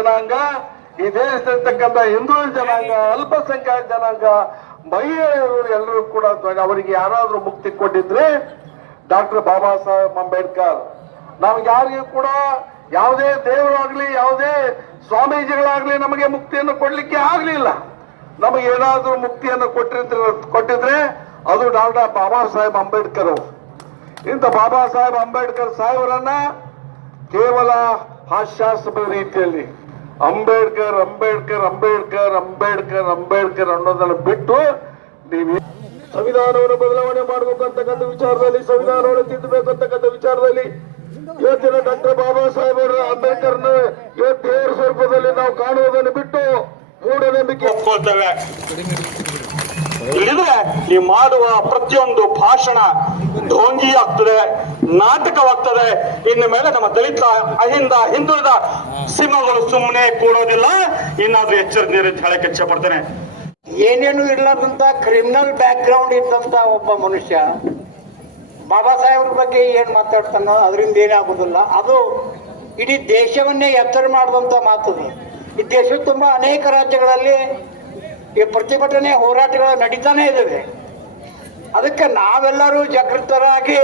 ಜನಾಂಗ, ಈ ದೇಶದಲ್ಲಿರ್ತಕ್ಕಂಥ ಹಿಂದೂ ಜನಾಂಗ, ಅಲ್ಪಸಂಖ್ಯಾತ ಜನಾಂಗ, ಮಹಿಳೆಯರು ಎಲ್ಲರೂ ಕೂಡ ಅವರಿಗೆ ಯಾರಾದ್ರೂ ಮುಕ್ತಿ ಕೊಟ್ಟಿದ್ರೆ ಡಾಕ್ಟರ್ ಬಾಬಾ ಸಾಹೇಬ್ ಅಂಬೇಡ್ಕರ್. ನಮ್ಗೆ ಯಾರಿಗೂ ಕೂಡ ಯಾವುದೇ ದೇವರಾಗ್ಲಿ ಯಾವುದೇ ಸ್ವಾಮೀಜಿಗಳಾಗ್ಲಿ ನಮಗೆ ಮುಕ್ತಿಯನ್ನು ಕೊಡ್ಲಿಕ್ಕೆ ಆಗ್ಲಿಲ್ಲ. ನಮಗೆ ಏನಾದ್ರೂ ಮುಕ್ತಿಯನ್ನು ಕೊಟ್ಟಿದ್ರೆ ಅದು ಡಾಕ್ಟರ್ ಬಾಬಾ ಸಾಹೇಬ್ ಅಂಬೇಡ್ಕರ್. ಇಂಥ ಬಾಬಾ ಸಾಹೇಬ್ ಅಂಬೇಡ್ಕರ್ ಸಾಹೇಬರನ್ನ ಕೇವಲ ಹಾಸ್ಯಾಸ್ಪದ ರೀತಿಯಲ್ಲಿ ಅಂಬೇಡ್ಕರ್ ಅಂಬೇಡ್ಕರ್ ಅಂಬೇಡ್ಕರ್ ಅಂಬೇಡ್ಕರ್ ಅಂಬೇಡ್ಕರ್ ಅನ್ನೋದನ್ನು ಬಿಟ್ಟು ನೀವು ಸಂವಿಧಾನವನ್ನು ಬದಲಾವಣೆ ಮಾಡಬೇಕು ಅಂತಕ್ಕಂಥ ವಿಚಾರದಲ್ಲಿ, ಸಂವಿಧಾನವನ್ನು ತಿದ್ದಬೇಕು ಅಂತಕ್ಕಂಥ ವಿಚಾರದಲ್ಲಿ ಇವತ್ತಿನ ಡಾಕ್ಟರ್ ಬಾಬಾ ಸಾಹೇಬ್ ಅಂಬೇಡ್ಕರ್ನ ಇವತ್ತು ದೇವರ ಸ್ವರೂಪದಲ್ಲಿ ನಾವು ಕಾಣುವುದನ್ನು ಬಿಟ್ಟು ಮೂಢನಂಬಿಕೆ ಒಪ್ಕೊಳ್ತೇವೆ. ಇಲ್ಲಿದ್ರೆ ನೀವು ಮಾಡುವ ಪ್ರತಿಯೊಂದು ಭಾಷಣ ಢೋಂಗಿ ಆಗ್ತದೆ, ನಾಟಕವಾಗ್ತದೆ. ಇನ್ನು ಮೇಲೆ ನಮ್ಮ ದಲಿತ ಅಹಿಂದ ಹಿಂದುಳಿದ ಸಿಂಹಗಳು ಸುಮ್ಮನೆ ಕೂಡೋದಿಲ್ಲ. ಇನ್ನಾದ್ರೂ ಎಚ್ಚರಿಕೆ ಹೇಳಕ್ಕೆ ಇಚ್ಛೆ ಪಡ್ತೇನೆ. ಏನೇನು ಇರ್ಲಾರ್ದಂತ ಕ್ರಿಮಿನಲ್ ಬ್ಯಾಕ್ ಗ್ರೌಂಡ್ ಇದ್ದಂತ ಒಬ್ಬ ಮನುಷ್ಯ ಬಾಬಾ ಸಾಹೇಬ್ರ ಬಗ್ಗೆ ಏನ್ ಮಾತಾಡ್ತಾನೋ ಅದರಿಂದ ಏನಾಗುದಿಲ್ಲ. ಅದು ಇಡೀ ದೇಶವನ್ನೇ ಎತ್ತರ ಮಾಡಿದಂತ ಮಾತು. ಈ ದೇಶದ ತುಂಬಾ ಅನೇಕ ರಾಜ್ಯಗಳಲ್ಲಿ ಈ ಪ್ರತಿಭಟನೆ ಹೋರಾಟಗಳು ನಡೀತಾನೆ ಇದ್ದಾವೆ. ಅದಕ್ಕೆ ನಾವೆಲ್ಲರೂ ಜಾಗೃತರಾಗಿ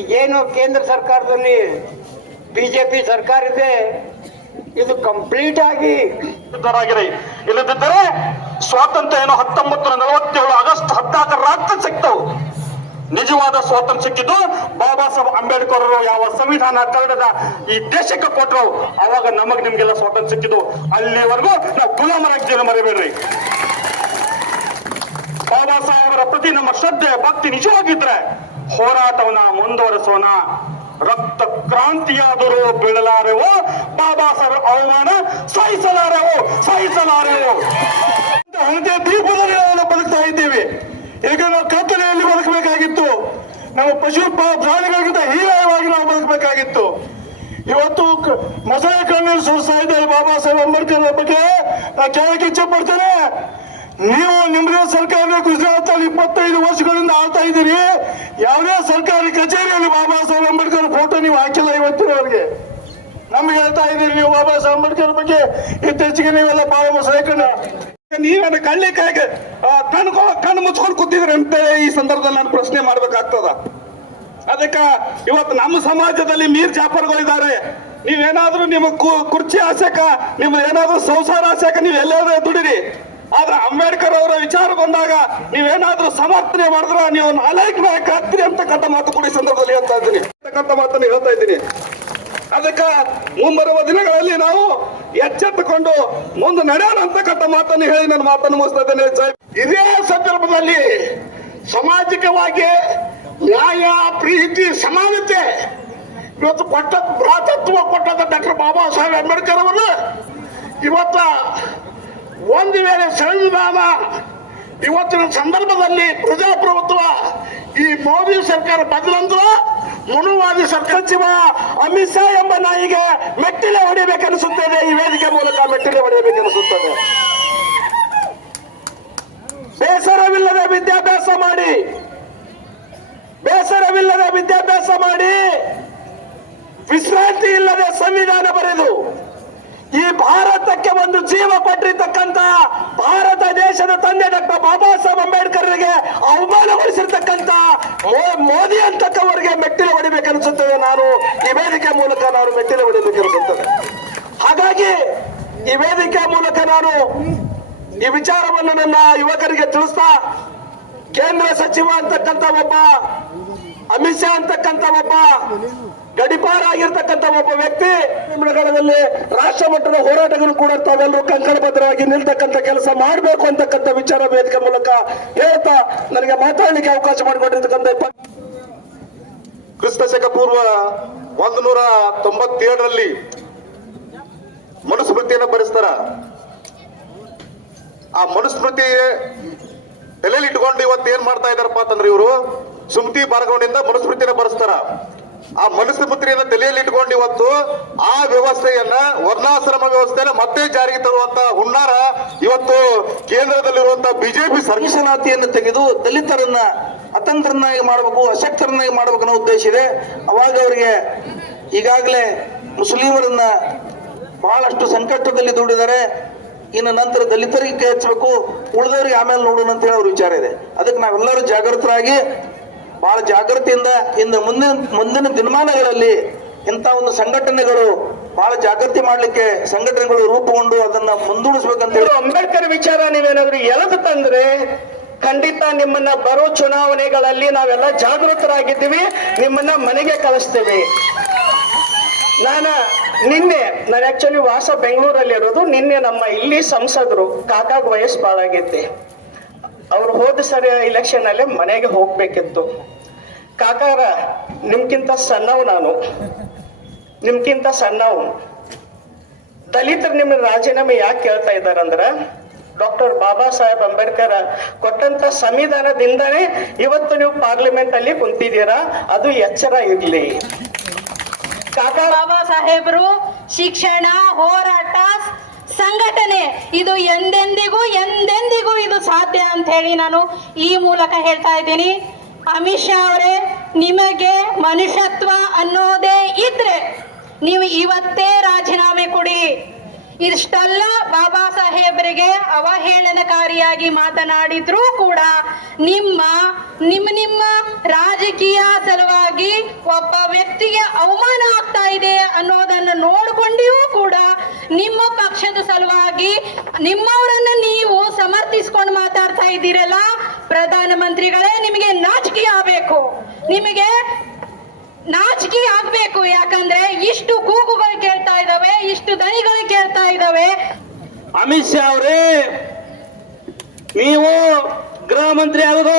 ಈಗೇನು ಕೇಂದ್ರ ಸರ್ಕಾರದಲ್ಲಿ ಬಿಜೆಪಿ ಸರ್ಕಾರ ಇದೆ, ಇದು ಕಂಪ್ಲೀಟ್ ಆಗಿ ಇಲ್ಲದಿದ್ದರೆ ಸ್ವಾತಂತ್ರ್ಯ ಏನು 1947 ಆಗಸ್ಟ್ 14 ರಾತ್ರಿ ಸಿಕ್ತವು. ನಿಜವಾದ ಸ್ವಾತಂತ್ರ್ಯ ಸಿಕ್ಕಿದ್ದು ಬಾಬಾ ಸಾಹೇಬ್ ಅಂಬೇಡ್ಕರ್ ಅವರು ಯಾವ ಸಂವಿಧಾನ ಕನ್ನಡದ ಈ ದೇಶಕ್ಕೆ ಕೊಟ್ಟರು ಅವಾಗ ನಿಮ್ಗೆಲ್ಲ ಸ್ವಾತಂತ್ರ್ಯ ಸಿಕ್ಕಿದ್ದು. ಅಲ್ಲಿವರೆಗೂ ನಾವು ಗುಲಾಮರಾಗಿದ್ದೇವೆ, ಮರಿಬೇಡ್ರಿ. ಬಾಬಾ ಸಾಹೇಬರ ಪ್ರತಿ ನಮ್ಮ ಶ್ರದ್ಧೆ ಭಕ್ತಿ ನಿಜವಾಗಿದ್ರೆ ಹೋರಾಟವನ್ನ ಮುಂದುವರಿಸೋಣ. ರಕ್ತ ಕ್ರಾಂತಿಯಾದರೂ ಬೀಳಲಾರೆವು, ಬಾಬಾ ಸಾಹೇಬ್ ಅವಮಾನ ಸಹಿಸಲಾರೆವು. ಹಣತೆ ದೀಪದಲ್ಲಿ ನಾವು ಬದುಕ್ತಾ ಇದ್ದೀವಿ. ಈಗ ನಾವು ಕತ್ತಲೆಯಲ್ಲಿ ಬದುಕಬೇಕಾಗಿತ್ತು. ನಮ್ಮ ಪಶು ಪ್ರಾಣಿಗಳಿಗಿಂತ ಹೀನಾಯವಾಗಿ ನಾವು ಬದುಕಬೇಕಾಗಿತ್ತು. ಇವತ್ತು ಮಸಾಲೆ ಕಣ್ಣಲ್ಲಿ ಸುರಿಸ್ತಾ ಇದ್ದಾರೆ ಬಾಬಾ ಸಾಹೇಬ್ ಅಂಬೇಡ್ಕರ್ ಬಗ್ಗೆ ನಾನು ಕೇಳಕ್ಕೆ ಇಚ್ಛೆ ಪಡ್ತೇನೆ. ನೀವು ನಿಮ್ಮದೇ ಸರ್ಕಾರ ಗುಜರಾತ್ ಅಲ್ಲಿ 25 ವರ್ಷಗಳಿಂದ ಆಳ್ತಾ ಇದ್ದೀರಿ. ಯಾವುದೇ ಸರ್ಕಾರಿ ಕಚೇರಿಯಲ್ಲಿ ಬಾಬಾ ಸಾಹೇಬ್ ಅಂಬೇಡ್ಕರ್ ಫೋಟೋ ನೀವು ಹಾಕಿಲ್ಲ ಇವತ್ತಿನವರೆಗೆ. ನಮ್ಗೆ ಹೇಳ್ತಾ ಇದ್ದೀರಿ ನೀವು ಬಾಬಾ ಸಾಹೇಬ್ ಅಂಬೇಡ್ಕರ್ ಬಗ್ಗೆ ಇತ್ತೀಚೆಗೆ ನೀವೆಲ್ಲ ಬಾಳ ಮಸಾಲೆ ಕಣ್ಣು ನೀವೇನು ಕಳ್ಳಿಕಾಯಿಗೆ ಕಣ್ಣು ಮುಚ್ಕೊಂಡು ಕೂತಿದ್ರಿ ಅಂತ ಈ ಸಂದರ್ಭದಲ್ಲಿ ನಾನು ಪ್ರಶ್ನೆ ಮಾಡ್ಬೇಕಾಗ್ತದ. ಅದಕ್ಕೆ ಇವತ್ತು ನಮ್ಮ ಸಮಾಜದಲ್ಲಿ ಮೀರ್ ಜಾಫರ್ಗಳಿದ್ದಾರೆ. ನೀವೇನಾದ್ರೂ ನಿಮ್ಮ ಕುರ್ಚಿ ಆಸೆಕ, ನಿಮ್ಮ ಏನಾದ್ರೂ ಸಂಸಾರ ಆಸೆಕ ನೀವು ಎಲ್ಲಾದ್ರೂ ದುಡಿರಿ. ಆದ್ರೆ ಅಂಬೇಡ್ಕರ್ ಅವರ ವಿಚಾರ ಬಂದಾಗ ನೀವೇನಾದ್ರೂ ಸಮರ್ಥನೆ ಮಾಡಿದ್ರೆ ನೀವು ನಾಲ್ಕು ನಾಯಕ ಹತ್ತಿರಿ ಅಂತಕ್ಕಂಥ ಮಾತು ಕೂಡ ಈ ಸಂದರ್ಭದಲ್ಲಿ ಹೇಳ್ತಾ ಇದ್ದೀನಿ, ಅಂತಕ್ಕಂಥ ಮಾತನ್ನು ಹೇಳ್ತಾ ಇದ್ದೀನಿ. ಅದಕ್ಕೆ ಮುಂಬರುವ ದಿನಗಳಲ್ಲಿ ನಾವು ಎಚ್ಚೆತ್ತುಕೊಂಡು ಮುಂದೆ ನಡೆಯೋಣ ಅಂತಕ್ಕಂಥ ಮಾತನ್ನು ಹೇಳಿ ನನ್ನ ಮಾತನ್ನು ಮುಗಿಸ್ತಾ ಇದ್ದೇನೆ. ಇದೇ ಸಂದರ್ಭದಲ್ಲಿ ಸಾಮಾಜಿಕವಾಗಿ ನ್ಯಾಯ, ಪ್ರೀತಿ, ಸಮಾನತೆ ಇವತ್ತು ಭ್ರಾತೃತ್ವ ಕೊಟ್ಟದ ಡಾಕ್ಟರ್ ಬಾಬಾ ಸಾಹೇಬ್ ಅಂಬೇಡ್ಕರ್ ಅವರು ಇವತ್ತ ಒಂದು ವೇಳೆ ಸಂವಿಧಾನ ಇವತ್ತಿನ ಸಂದರ್ಭದಲ್ಲಿ ಪ್ರಜಾಪ್ರಭುತ್ವ ಈ ಮೋದಿ ಸರ್ಕಾರ ಬದಲಂದ್ರ ಮನುವಾದಿ ಸರ್ಕಾರ ಸಚಿವ ಅಮಿತ್ ಶಾ ಎಂಬ ನಾಯಿಗೆ ಮೆಟ್ಟಿಲೆ ಹೊಡೆಯಬೇಕನ್ನಿಸುತ್ತದೆ. ಈ ವೇದಿಕೆ ಮೂಲಕ ಮೆಟ್ಟಿಲೆ ಹೊಡೆಯಬೇಕನ್ನಿಸುತ್ತದೆ. ಬೇಸರವಿಲ್ಲದೆ ವಿದ್ಯಾಭ್ಯಾಸ ಮಾಡಿ ವಿಶ್ರಾಂತಿ ಇಲ್ಲದೆ ಸಂವಿಧಾನ ಬರೆದು ಈ ಭಾರತಕ್ಕೆ ಒಂದು ಜೀವ ಕೊಟ್ಟಿರ್ತಕ್ಕಂಥ ಭಾರತ ದೇಶದ ತಂದೆ ಡಾಕ್ಟರ್ ಬಾಬಾ ಸಾಹೇಬ್ ಅಂಬೇಡ್ಕರ್ಗೆ ಅವಮಾನಗೊಳಿಸಿರ್ತಕ್ಕಂಥ ಮೋದಿ ಅಂತಕ್ಕವರಿಗೆ ಮೆಟ್ಟಿಲು ಹೊಡಿಬೇಕನ್ನಿಸುತ್ತದೆ. ನಾನು ಈ ವೇದಿಕೆ ಮೂಲಕ ನಾನು ಮೆಟ್ಟಿಲು ಹೊಡಿಬೇಕನ್ನಿಸುತ್ತದೆ. ಹಾಗಾಗಿ ಈ ವೇದಿಕೆ ಮೂಲಕ ನಾನು ಈ ವಿಚಾರವನ್ನು ನನ್ನ ಯುವಕರಿಗೆ ತಿಳಿಸ್ತಾ, ಕೇಂದ್ರ ಸಚಿವ ಅಂತಕ್ಕಂಥ ಒಬ್ಬ ಅಮಿತ್ ಶಾ ಅಂತಕ್ಕಂಥ ಒಬ್ಬ ಗಡಿಪಾರ ಆಗಿರ್ತಕ್ಕಂಥ ಒಬ್ಬ ವ್ಯಕ್ತಿ ಮಟ್ಟದಲ್ಲಿ ರಾಷ್ಟ್ರ ಮಟ್ಟದ ಹೋರಾಟಗಳು ಕೂಡ ತಾವೆಲ್ಲರೂ ಕಂಕಣಬದ್ಧರಾಗಿ ನಿಲ್ತಕ್ಕಂಥ ಕೆಲಸ ಮಾಡಬೇಕು ಅಂತಕ್ಕಂಥ ವಿಚಾರ ವೇದಿಕೆ ಮೂಲಕ ಹೇಳ್ತಾ ನನಗೆ ಮಾತಾಡಲಿಕ್ಕೆ ಅವಕಾಶ ಮಾಡಿಕೊಟ್ಟಿರ್ತಕ್ಕಂಥ ಕ್ರಿಸ್ತ ಶಕ ಪೂರ್ವ 197ರಲ್ಲಿ ಮನುಸ್ಮೃತಿಯನ್ನು ಬರೆಸ್ತಾರ. ಆ ಮನುಸ್ಮೃತಿ ತಲೆಯಲ್ಲಿ ಇಟ್ಕೊಂಡು ಇವತ್ತು ಏನ್ ಮಾಡ್ತಾ ಇದಾರಪ್ಪ ಅಂತಂದ್ರೆ ಇವರು ಸುಮತಿ ಬಾರಗೊಂಡಿಂದ ಮನುಸ್ಮೃತಿನ ಬರೆಸ್ತಾರ. ಆ ಮನುಸ್ಮೃತಿಯನ್ನು ತಲೆಯಲ್ಲಿ ಇಟ್ಕೊಂಡು ಇವತ್ತು ಆ ವ್ಯವಸ್ಥೆಯನ್ನ ವರ್ಣಾಶ್ರಮ ವ್ಯವಸ್ಥೆಯನ್ನ ಮತ್ತೆ ಜಾರಿಗೆ ತರುವಂತ ಹುನ್ನಾರ ಇವತ್ತು ಕೇಂದ್ರದಲ್ಲಿರುವಂತಹ ಬಿಜೆಪಿ ಮೀಸಲಾತಿಯನ್ನು ತೆಗೆದು ದಲಿತರನ್ನ ಅತಂತ್ರನಾಗಿ ಮಾಡಬೇಕು, ಅಶಕ್ತರನ್ನಾಗಿ ಮಾಡಬೇಕು ಅನ್ನೋ ಉದ್ದೇಶ ಇದೆ. ಅವಾಗ ಅವರಿಗೆ ಈಗಾಗಲೇ ಮುಸ್ಲಿಮರನ್ನ ಬಹಳಷ್ಟು ಸಂಕಷ್ಟದಲ್ಲಿ ದುಡಿದಾರೆ. ಇನ್ನು ನಂತರ ದಲಿತರಿಗೆ ಕೈ ಹಚ್ಚಬೇಕು, ಉಳಿದವ್ರಿಗೆ ಆಮೇಲೆ ನೋಡೋಣ ಅಂತ ಹೇಳಿ ಅವ್ರ ವಿಚಾರ ಇದೆ. ಅದಕ್ಕೆ ನಾವೆಲ್ಲರೂ ಜಾಗೃತರಾಗಿ ಬಹಳ ಜಾಗೃತಿಯಿಂದ ಇನ್ನು ಮುಂದಿನ ದಿನಮಾನಗಳಲ್ಲಿ ಇಂಥ ಒಂದು ಸಂಘಟನೆಗಳು ಬಹಳ ಜಾಗೃತಿ ಮಾಡ್ಲಿಕ್ಕೆ ಸಂಘಟನೆಗಳು ರೂಪುಗೊಂಡು ಅದನ್ನ ಮುಂದೂಡಿಸ್ಬೇಕಂತ ಹೇಳಿ ಅಂಬೇಡ್ಕರ್ ವಿಚಾರ ನೀವೇನಾದ್ರೂ ಎಳೆದು ತಂದ್ರೆ ಖಂಡಿತ ನಿಮ್ಮನ್ನ ಬರೋ ಚುನಾವಣೆಗಳಲ್ಲಿ ನಾವೆಲ್ಲ ಜಾಗೃತರಾಗಿದ್ದೀವಿ, ನಿಮ್ಮನ್ನ ಮನೆಗೆ ಕಳಿಸ್ತೀವಿ. ನಾನು ಆಕ್ಚುಲಿ ವಾಸ ಬೆಂಗಳೂರಲ್ಲಿ ಇರೋದು. ನಿನ್ನೆ ನಮ್ಮ ಇಲ್ಲಿ ಸಂಸದರು ಕಾಕಾಗ ವಯಸ್ಸು ಭಾಳ ಆಗೈತಿ, ಅವ್ರು ಹೋದ ಸರಿ ಇಲೆಕ್ಷನ್ ಅಲ್ಲೇ ಮನೆಗೆ ಹೋಗ್ಬೇಕಿತ್ತು. ಕಾಕಾರ ನಿಮ್ಗಿಂತ ಸಣ್ಣವ್, ನಿಮ್ಗಿಂತ ಸಣ್ಣವ್. ದಲಿತರು ನಿಮ್ಮ ರಾಜೀನಾಮೆ ಯಾಕೆ ಕೇಳ್ತಾ ಇದ್ದಾರಂದ್ರ ಡಾಕ್ಟರ್ ಬಾಬಾ ಸಾಹೇಬ್ ಅಂಬೇಡ್ಕರ್ ಕೊಟ್ಟಂತ ಸಂವಿಧಾನದಿಂದನೇ ಇವತ್ತು ನೀವು ಪಾರ್ಲಿಮೆಂಟ್ ಅಲ್ಲಿ ಕುಂತಿದ್ದೀರಾ, ಅದು ಎಚ್ಚರ ಇರ್ಲಿ. ಬಾಬಾ ಸಾಹೇಬರು ಶಿಕ್ಷಣ, ಹೋರಾಟ, ಸಂಘಟನೆ ಇದು ಎಂದೆಂದಿಗೂ ಇದು ಸಾಧ್ಯ ಅಂತ ಹೇಳಿ ನಾನು ಈ ಮೂಲಕ ಹೇಳ್ತಾ ಇದ್ದೀನಿ. ಅಮಿತ್ ಶಾ ಅವರೇ, ನಿಮಗೆ ಮನುಷ್ಯತ್ವ ಅನ್ನೋದೇ ಇದ್ರೆ ನೀವು ಇವತ್ತೇ ರಾಜೀನಾಮೆ ಕೊಡಿ. ಇಷ್ಟೆಲ್ಲ ಬಾಬಾ ಸಾಹೇಬರಿಗೆ ಅವಹೇಳನಕಾರಿಯಾಗಿ ಮಾತನಾಡಿದ್ರೂ ಕೂಡ ನಿಮ್ಮ ರಾಜಕೀಯ ಸಲುವಾಗಿ ಒಬ್ಬ ವ್ಯಕ್ತಿಗೆ ಅವಮಾನ ಆಗ್ತಾ ಇದೆ ಅನ್ನೋದನ್ನು ನೋಡಿಕೊಂಡಿಯೂ ಕೂಡ ನಿಮ್ಮ ಪಕ್ಷದ ಸಲುವಾಗಿ ನಿಮ್ಮವರನ್ನ ನೀವು ಸಮರ್ಥಿಸ್ಕೊಂಡು ಮಾತಾಡ್ತಾ ಇದ್ದೀರಲ್ಲ, ಪ್ರಧಾನಮಂತ್ರಿಗಳೇ ನಿಮಗೆ ನಾಚಿಕೆ ಆಗಬೇಕು, ನಿಮಗೆ ನಾಚಿಕೆ ಆಗ್ಬೇಕು. ಯಾಕಂದ್ರೆ ಇಷ್ಟು ಕೂಗುಗಳು ಕೇಳ್ತಾ ಇದಾವೆ, ಇಷ್ಟು ದನಿಗಳು ಕೇಳ್ತಾ ಇದಾವೆ. ಅಮಿತ್ ಶಾ ಅವರೇ, ನೀವು ಗೃಹ ಮಂತ್ರಿ ಆಗೋದು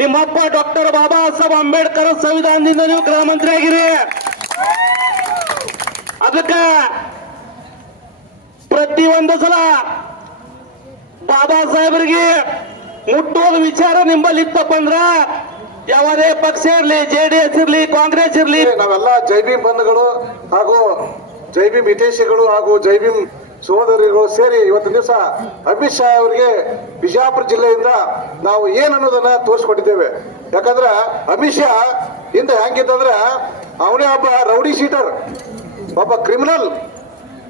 ನಿಮ್ಮಪ್ಪ ಡಾಕ್ಟರ್ ಬಾಬಾ ಸಾಹೇಬ್ ಅಂಬೇಡ್ಕರ್ ಸಂವಿಧಾನದಿಂದ ನೀವು ಗೃಹ ಮಂತ್ರಿ ಆಗಿರಿ. ಅದಕ್ಕ ಪ್ರತಿಯೊಂದು ಸಲ ಬಾಬಾ ಸಾಹೇಬರಿಗೆ ಮುಟ್ಟೋದ ವಿಚಾರ ನಿಮ್ಮಲ್ಲಿ ಇತ್ತಪ್ಪ ಅಂದ್ರ ಯಾವುದೇ ಪಕ್ಷ ಇರ್ಲಿ, JDS ಇರ್ಲಿ, ಕಾಂಗ್ರೆಸ್ ಇರ್ಲಿ, ನಾವೆಲ್ಲ ಜೈ ಭೀಮ್ ಬಂಧುಗಳು ಹಾಗೂ ಜೈ ಭೀಮ್ ಹಿತೈಷಿಗಳು ಹಾಗೂ ಜೈ ಭೀಮ್ ಸಹೋದರಿಗಳು ಸೇರಿ ಇವತ್ತಿನ ದಿವಸ ಅಮಿತ್ ಶಾ ಅವರಿಗೆ ಬಿಜಾಪುರ ಜಿಲ್ಲೆಯಿಂದ ನಾವು ಏನ್ ಅನ್ನೋದನ್ನ ತೋರಿಸ್ಕೊಟ್ಟಿದ್ದೇವೆ. ಯಾಕಂದ್ರೆ ಅಮಿತ್ ಶಾ ಹಿಂದೆ ಹೆಂಗಿತ್ತಂದ್ರೆ ಅವನೇ ಒಬ್ಬ ರೌಡಿ ಶೀಟರ್, ಒಬ್ಬ ಕ್ರಿಮಿನಲ್.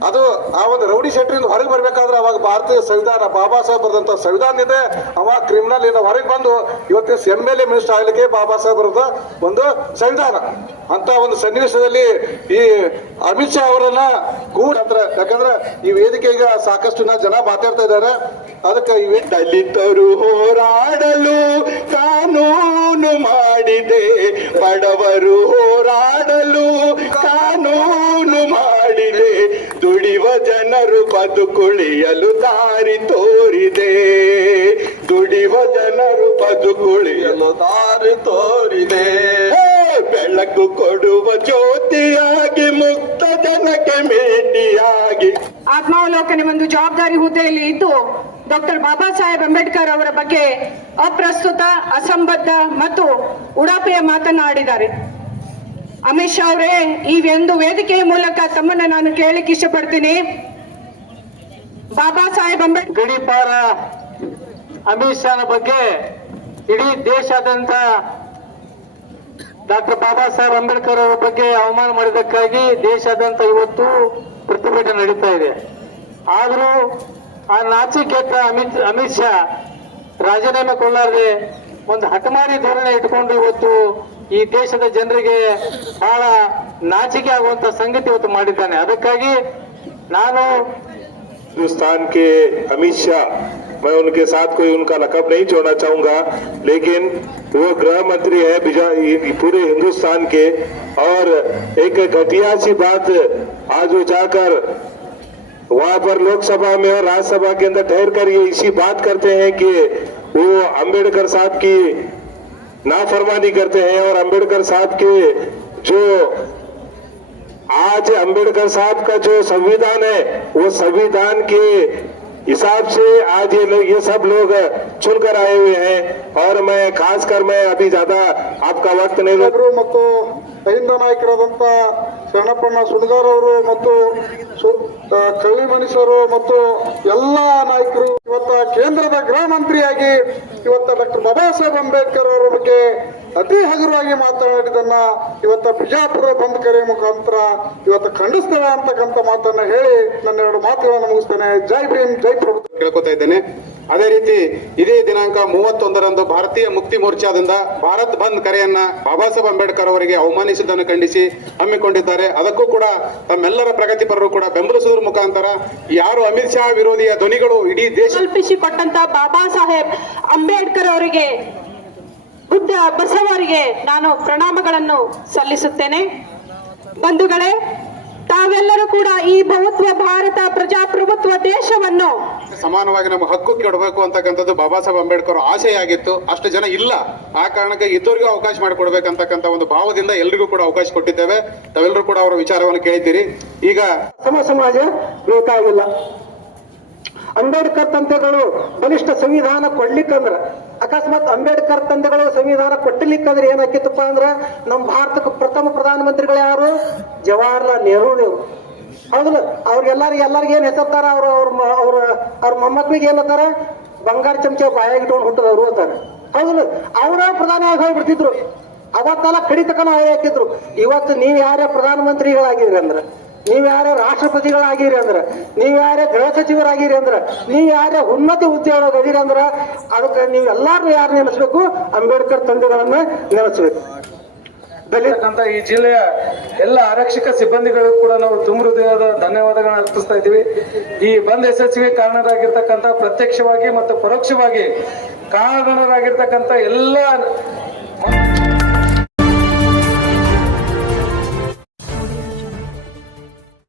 ಅದು ಆ ಒಂದು ರೌಡಿ ಶೆಟ್ರಿಂದ ಹೊರಗೆ ಬರ್ಬೇಕಾದ್ರೆ ಅವಾಗ ಭಾರತೀಯ ಸಂವಿಧಾನ ಬಾಬಾ ಸಾಹೇಬ್ ಬರೆದಂತ ಸಂವಿಧಾನದಿಂದ ಅವ ಕ್ರಿಮಿನಲ್ ಇಂದ ಹೊರಗೆ ಬಂದು ಇವತ್ತಿನ MLA ಮಿನಿಸ್ಟರ್ ಆಗ್ಲಿಕ್ಕೆ ಬಾಬಾ ಸಾಹೇಬ್ ಬರೆದ ಒಂದು ಸಂವಿಧಾನ. ಅಂತ ಒಂದು ಸನ್ನಿವೇಶದಲ್ಲಿ ಈ ಅಮಿತ್ ಶಾ ಅವರನ್ನ ಯಾಕಂದ್ರೆ ಈ ವೇದಿಕೆಗೆ ಸಾಕಷ್ಟು ಜನ ಮಾತಾಡ್ತಾ ಇದ್ದಾರೆ. ಅದಕ್ಕೆ ದಲಿತರು ಹೋರಾಡಲು ಕಾನೂನು ಮಾಡಿದೆ, ಬಡವರು ಹೋರಾಡಲು ಕಾನೂನು ಮಾಡಿದೆ, ದುಡಿಯುವ ಜನರು ಬದುಕುಳಿಯಲು ದಾರಿ ತೋರಿದೆ, ದುಡಿಯುವ ಜನರು ಬದುಕುಳಿಯಲು ದಾರಿ ತೋರಿದೆ, ಬೆಳಕು ಕೊಡುವ ಜ್ಯೋತಿಯಾಗಿ ಮುಕ್ತ ಜನಕ್ಕೆ ಮೇಟಿಯಾಗಿ. ಆತ್ಮಾವಲೋಕನ ಒಂದು ಜವಾಬ್ದಾರಿ ಹುದ್ದೆಯಲ್ಲಿ ಇದ್ದು ಡಾಕ್ಟರ್ ಬಾಬಾ ಸಾಹೇಬ್ ಅಂಬೇಡ್ಕರ್ ಅವರ ಬಗ್ಗೆ ಅಪ್ರಸ್ತುತ, ಅಸಂಬದ್ಧ ಮತ್ತು ಉಡಾಪೆಯ ಮಾತನಾಡಿದ್ದಾರೆ. ಅಮಿತ್ ಶಾ ಅವರೇ, ಈ ಒಂದು ವೇದಿಕೆಯ ಮೂಲಕ ತಮ್ಮನ್ನ ನಾನು ಕೇಳಲಿಕ್ಕೆ ಇಷ್ಟಪಡ್ತೀನಿ. ಬಾಬಾ ಸಾಹೇಬ್ ಅಂಬೇಡ್ಕರ್ ಗಡಿಪಾರ ಅಮಿತ್ ಶಾನ ಬಗ್ಗೆ ಇಡೀ ದೇಶಾದ್ಯಂತ ಡಾಕ್ಟರ್ ಬಾಬಾ ಸಾಹೇಬ್ ಅಂಬೇಡ್ಕರ್ ಅವರ ಬಗ್ಗೆ ಅವಮಾನ ಮಾಡಿದ್ದಕ್ಕಾಗಿ ದೇಶಾದ್ಯಂತ ಇವತ್ತು ಪ್ರತಿಭಟನೆ ನಡೀತಾ ಇದೆ. ಆದರೂ ಆ ನಾಚಿಕೆಟ್ಟ ಅಮಿತ್ ಶಾ ರಾಜೀನಾಮೆ ಕೊಳ್ಳಾರದೆ ಒಂದು ಹಠಮಾರಿ ಧೋರಣೆ ಇಟ್ಕೊಂಡು ಇವತ್ತು ಈ ದೇಶದ ಜನರಿಗೆ ಬಹಳ ನಾಚಿಕೆ ಆಗುವಂತ ಸಂಗತಿ ಇವತ್ತು ಮಾಡಿದ್ದಾನೆ. ಅದಕ್ಕಾಗಿ ನಾನು हिंदुस्तान के अमित शाह, मैं उनके साथ कोई उनका लकब नहीं छोड़ना चाहूंगा, लेकिन वो गृह मंत्री है पूरे हिंदुस्तान के। और एक घटिया सी बात आज वो जाकर वहां पर लोकसभा में और राज्यसभा के अंदर ठहर कर ये इसी बात करते हैं कि वो अंबेडकर साहब की नाफरमानी करते हैं और अंबेडकर साहब के जो आज अंबेडकर साहब का जो संविधान है वो संविधान के हिसाब से आज ये सब लोग चुनकर आए हुए हैं। और मैं खासकर मैं अभी ज्यादा आपका वक्त नहीं ಮತ್ತು ಅಹಿಂದ ನಾಯಕರಾದಂಥ ಶರಣಪ್ಪಣ್ಣ ಸುಣಗಾರ್ ಅವರು ಮತ್ತು ಕಳ್ಳಿ ಮನುಷ್ಯರು ಮತ್ತು ಎಲ್ಲ ನಾಯಕರು ಇವತ್ತ ಕೇಂದ್ರದ ಗೃಹ ಮಂತ್ರಿಯಾಗಿ ಇವತ್ತ ಡಾಕ್ಟರ್ ಬಾಬಾ ಸಾಹೇಬ್ ಅಂಬೇಡ್ಕರ್ ಅವರ ಬಗ್ಗೆ ಅತಿ ಹಗುರವಾಗಿ ಮಾತನಾಡಿದನ್ನ ಇವತ್ತ ಬಿಜಾಪುರ ಬಂದ್ ಕರೆ ಮುಖಾಂತರ ಇವತ್ತು ಖಂಡಿಸ್ತೇವೆ ಅಂತಕ್ಕಂಥ ಮಾತನ್ನ ಹೇಳಿ ನನ್ನ 2 ಮಾತುಗಳನ್ನು ಮುಗಿಸ್ತೇನೆ. ಜೈ ಭೀಮ್, ಜೈ ಪ್ರಭು ಕೇಳ್ಕೊತಾ ಇದ್ದೇನೆ. ಅದೇ ರೀತಿ ಇದೇ ದಿನಾಂಕ 31ರಂದು ಭಾರತೀಯ ಮುಕ್ತಿ ಮೋರ್ಚಾದಿಂದ ಭಾರತ್ ಬಂದ್ ಕರೆಯನ್ನ ಬಾಬಾ ಸಾಹೇಬ್ ಅಂಬೇಡ್ಕರ್ ಅವರಿಗೆ ಅವಮಾನಿಸಿದ್ದನ್ನು ಖಂಡಿಸಿ ಹಮ್ಮಿಕೊಂಡಿದ್ದಾರೆ. ಅದಕ್ಕೂ ಕೂಡ ತಮ್ಮೆಲ್ಲರ ಪ್ರಗತಿಪರರು ಕೂಡ ಬೆಂಬಲಿಸುವುದರ ಮುಖಾಂತರ ಯಾರು ಅಮಿತ್ ಶಾ ವಿರೋಧಿಯ ಧ್ವನಿಗಳು ಇಡೀ ದೇಶ ಕಲ್ಪಿಸಿ ಕೊಟ್ಟಂತ ಬಾಬಾ ಸಾಹೇಬ್ ಅಂಬೇಡ್ಕರ್ ಅವರಿಗೆ, ಬುದ್ಧ ಬಸವರಿಗೆ ನಾನು ಪ್ರಣಾಮಗಳನ್ನು ಸಲ್ಲಿಸುತ್ತೇನೆ. ಬಂಧುಗಳೇ, ತಾವೆಲ್ಲರೂ ಕೂಡ ಈ ಬಹುತ್ವ ಭಾರತ ಪ್ರಜಾಪ್ರಭುತ್ವ ದೇಶವನ್ನು ಸಮಾನವಾಗಿ ನಮ್ಮ ಹಕ್ಕು ಕೊಡಬೇಕು ಅಂತಕ್ಕಂಥದ್ದು ಬಾಬಾ ಸಾಹೇಬ್ ಅಂಬೇಡ್ಕರ್ ಆಸೆ ಆಗಿತ್ತು. ಅಷ್ಟು ಜನ ಇಲ್ಲ, ಆ ಕಾರಣಕ್ಕೆ ಇದ್ದವರಿಗೂ ಅವಕಾಶ ಮಾಡಿಕೊಡ್ಬೇಕಂತಕ್ಕಂಥ ಒಂದು ಭಾವದಿಂದ ಎಲ್ರಿಗೂ ಕೂಡ ಅವಕಾಶ ಕೊಟ್ಟಿದ್ದೇವೆ. ತಾವೆಲ್ಲರೂ ಕೂಡ ಅವರ ವಿಚಾರವನ್ನು ಕೇಳಿದ್ದೀರಿ. ಈಗ ಸಮಾಜ ಬೇಕಾಗಿಲ್ಲ. ಅಂಬೇಡ್ಕರ್ ತಂದೆಗಳು ಬಲಿಷ್ಠ ಸಂವಿಧಾನ ಕೊಡ್ಲಿಕ್ಕಂದ್ರ, ಅಕಸ್ಮಾತ್ ಅಂಬೇಡ್ಕರ್ ತಂದೆಗಳು ಸಂವಿಧಾನ ಕೊಟ್ಟಲಿಕ್ಕಂದ್ರೆ ಏನಾಕಿತ್ತಪ್ಪ ಅಂದ್ರ ನಮ್ಮ ಭಾರತಕ್ಕೆ ಪ್ರಥಮ ಪ್ರಧಾನಮಂತ್ರಿಗಳು ಯಾರು? ಜವಾಹರ್ಲಾಲ್ ನೆಹರು. ಹೌದಲ್ಲ? ಎಲ್ಲರಿಗೂ ಏನ್ ಹೆಸರ್ತಾರ? ಅವ್ರ ಮೊಮ್ಮಕ್ಳಿಗೆ ಏನಂತಾರ? ಬಂಗಾರ ಚಮಚ ಬಾಯಾಗಿ ಇಟ್ಕೊಂಡು ಹುಟ್ಟದವ್ರು ಅಂತಾರ. ಹೌದಲ್ಲ? ಅವರ ಪ್ರಧಾನಿ ಆಗಿ ಹೋಗ್ಬಿಡ್ತಿದ್ರು. ಅವತ್ತೆಲ್ಲ ಕಡಿತಕನ ಅವರೇ ಹಾಕಿದ್ರು. ಇವತ್ತು ನೀವ್ ಯಾರೇ ಪ್ರಧಾನಮಂತ್ರಿಗಳಾಗಿದ್ರಿ ಅಂದ್ರ, ನೀವ್ ಯಾರೇ ರಾಷ್ಟ್ರಪತಿಗಳಾಗಿರಿ ಅಂದ್ರ, ನೀವ್ ಯಾರೇ ಗೃಹ ಸಚಿವರಾಗಿರಿ ಅಂದ್ರ, ನೀವ್ ಯಾರೇ ಉನ್ನತ ಹುದ್ದೆಯೊಳಗದಿರಿ ಅಂದ್ರ, ಅದಕ್ಕೆ ನೀವ್ ಎಲ್ಲಾರು ಯಾರು ನೆನೆಸ್ಬೇಕು? ಅಂಬೇಡ್ಕರ್ ತಂದೆಗಳನ್ನ ನೆನೆಸ್ಬೇಕು. ಅಂತ ಈ ಜಿಲ್ಲೆಯ ಎಲ್ಲ ಆರಕ್ಷಕ ಸಿಬ್ಬಂದಿಗಳಿಗೂ ಕೂಡ ನಾವು ತುಂಬ ಹೃದಯದ ಧನ್ಯವಾದಗಳನ್ನ ಅರ್ಪಿಸ್ತಾ ಇದ್ದೀವಿ. ಈ ಬಂದ್ ಯಶಸ್ವಿಗೆ ಕಾರಣರಾಗಿರ್ತಕ್ಕಂಥ ಪ್ರತ್ಯಕ್ಷವಾಗಿ ಮತ್ತು ಪರೋಕ್ಷವಾಗಿ ಕಾರಣರಾಗಿರ್ತಕ್ಕಂಥ ಎಲ್ಲ